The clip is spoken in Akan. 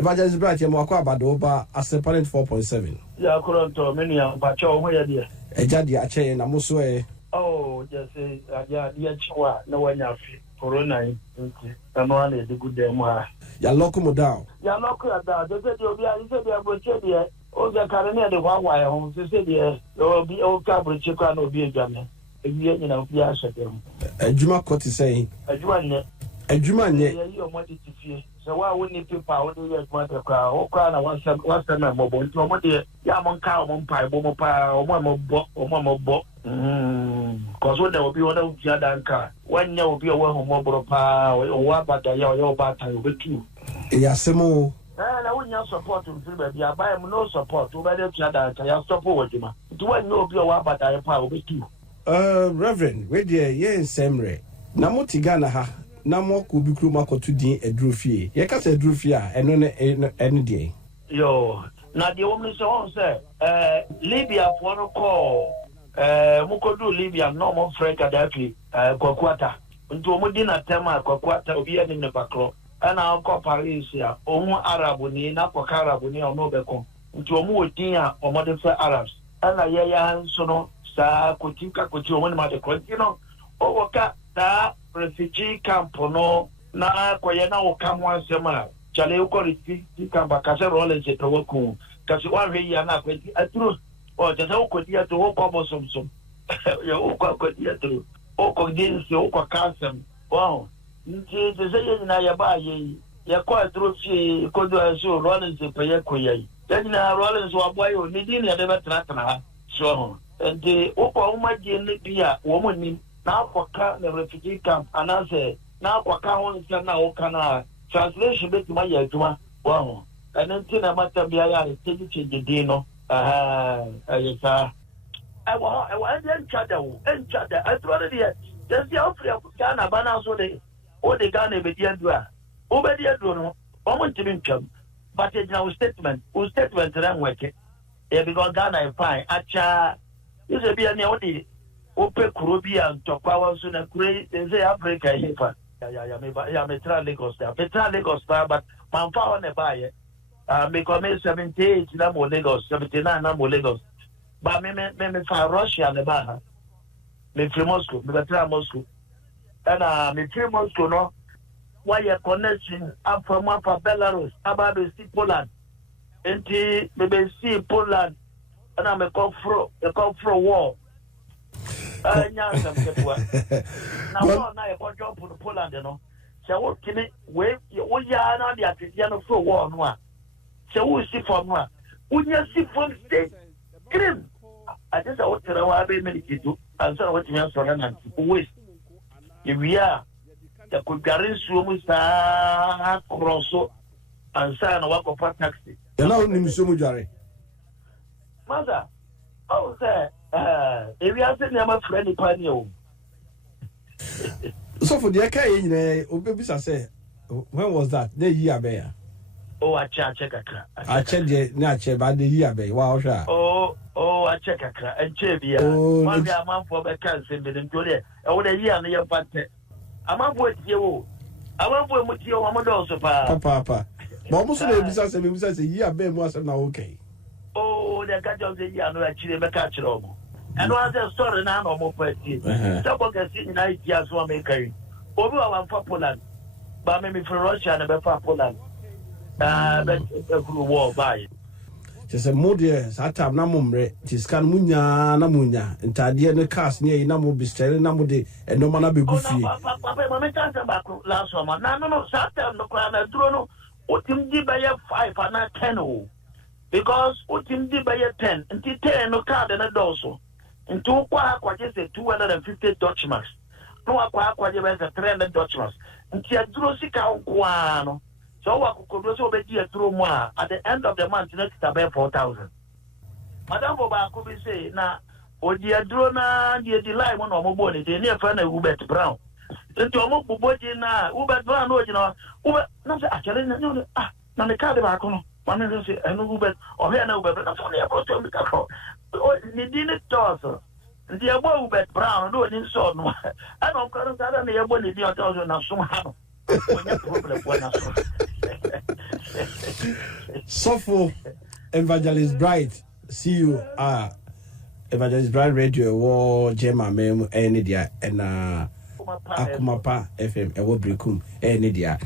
Evangelist Bright Kwaku Abadoba Asempa94.7. Ya kuronto many pacho ho ya dia. Eja dia che na muso e. Oh, just say ya dia chwa na wanya fi corona nti. Ano ana de good dem ha. Ya lock mo down. Ya lock ya da. De say obi a say dia broche dia. O ga kare ne de wa ya ho say dia. Obi o ka broche kwa na obi edwame. Ebi nyina obi a hwede. Adwuma koti say. Adwuma nye. Ya yi o mo de tifie. So why wouldn't people would do it matter crowd or crown what's the number one to a ya mon cow mon pie bomo pie or one more book cause when there will be one of the other car when there will be a one more pa or what but your battle will be two Yasemo and I wouldn't support him baby I buy him no support to better each other I stop over him do I know be a what but I will be two Reverend where dear ye semre namotigana ha na mo ko bi kru makoto din adurofie ye ka se adurofie a eno ne de yo na de woman say Libya for no call mukodu Libya no mo free Gaddafi Kwakwata nti omo di na tema Kwakwata obi ya ne bakro ana ko Paris ya omo Arabu ni na ko Arabu ni omo beko nti omo odin a omo de fe Arabs ana ye ya nso no sa kotika koti omo ma de kontino o woka ta refugee camp no na koye na wo kam wansema chale uko refugee camp akase role se to woku kasi wa hwe ya na kwati aturu o je se ukodi ya to wo ko bosomsom ya uko kodi ya to o ko dinsi o ko kasem wow nti je se ye na ya ba ye ya ko aturu fi ko do so role se pe ye koye ya na role so aboy o ni din ya de betra so nti o ko umaje ne bia wo mo ni na kwaka na refugee camp anase na kwaka hon se na o kana translation bit ma ya aduma wow ananti na mata bia ya teji change din no ayesa I enchada atware dia just ya ofre Ghana bana so de o de Ghana be dia dua o be dia dua no o mo ntimi ntwam but it now statement ran work because Ghana is fine acha is be na o de ope kurobia ntokwa wanso na kure say Africa hipa ya me tra Lagos but man fa on e baye me come 78 na mo Lagos 79 na mo Lagos ba me fa Russia ne ba me free Moscow me tra Moscow and me free Moscow no why your connection from Belarus about to see Poland enti me be see Poland and me come from war na wo na e ko jump to Poland no se wo kimi we ya na dia tidia no for war no a se wo si from no a unya si from state krim I just want to know be many kitu answer what you so na we we are the could garin su mu sa crosso answer na wa ko taxi na o ni so mu jare mother oh sir if you are saying I'm a friend panio. So for the Aka obebisa say when was that? The year be. Oh I check akra. I check the na check ba the year be. Wow sha. Oh I check akra. En che bia. Man be am for be kan se be dem jole. E wo the year na ye patte. Amafo etie wo. Amafo emutie wo amodo so pa. Papa. But mo so dey bisa say year be mo asem na okay. Oh the catch of the year no actually be catch ro. And was a story now no more party. Someone can see in idea so American. Obi wa for Poland. Ba me for Russia na be for Poland. But war by. Just a modie sata na momre tiskan munya na munya ntade ne cars ne na mo bistere na mo de enoma na be gufie. Papa me can say back last summer. No sata no kwa na duro no otimdi ba ye 5 na 10 because otimdi ba ye 10 nti 10 no card na doso. Into kwa say 250 Dutch marks. No kwa je 300 Dutch marks. Nti aduro sika kwa no. So wa kokobro so be di aduro mu a at the end of the month next about 4,000. Madam Boba ko be say na odi aduro na di line mo no mo bo ni dey fa na Hubert Brown. Nti o mo bubo ji na Hubert Brown no ji na Hubert no say actually na na me card ba ko no. Man say eno Hubert o he na Hubert na phone e ko to me ka ko. Ni didn't toss. The above Hubert Brown, no, in so no. I don't care that they are one in the other than some. problem when I Suffer Evangelist Bright. See you. Evangelist Bright Radio. War Gemma Mem. Any dia and Akumapa FM. Ewo Brekum. Any dia.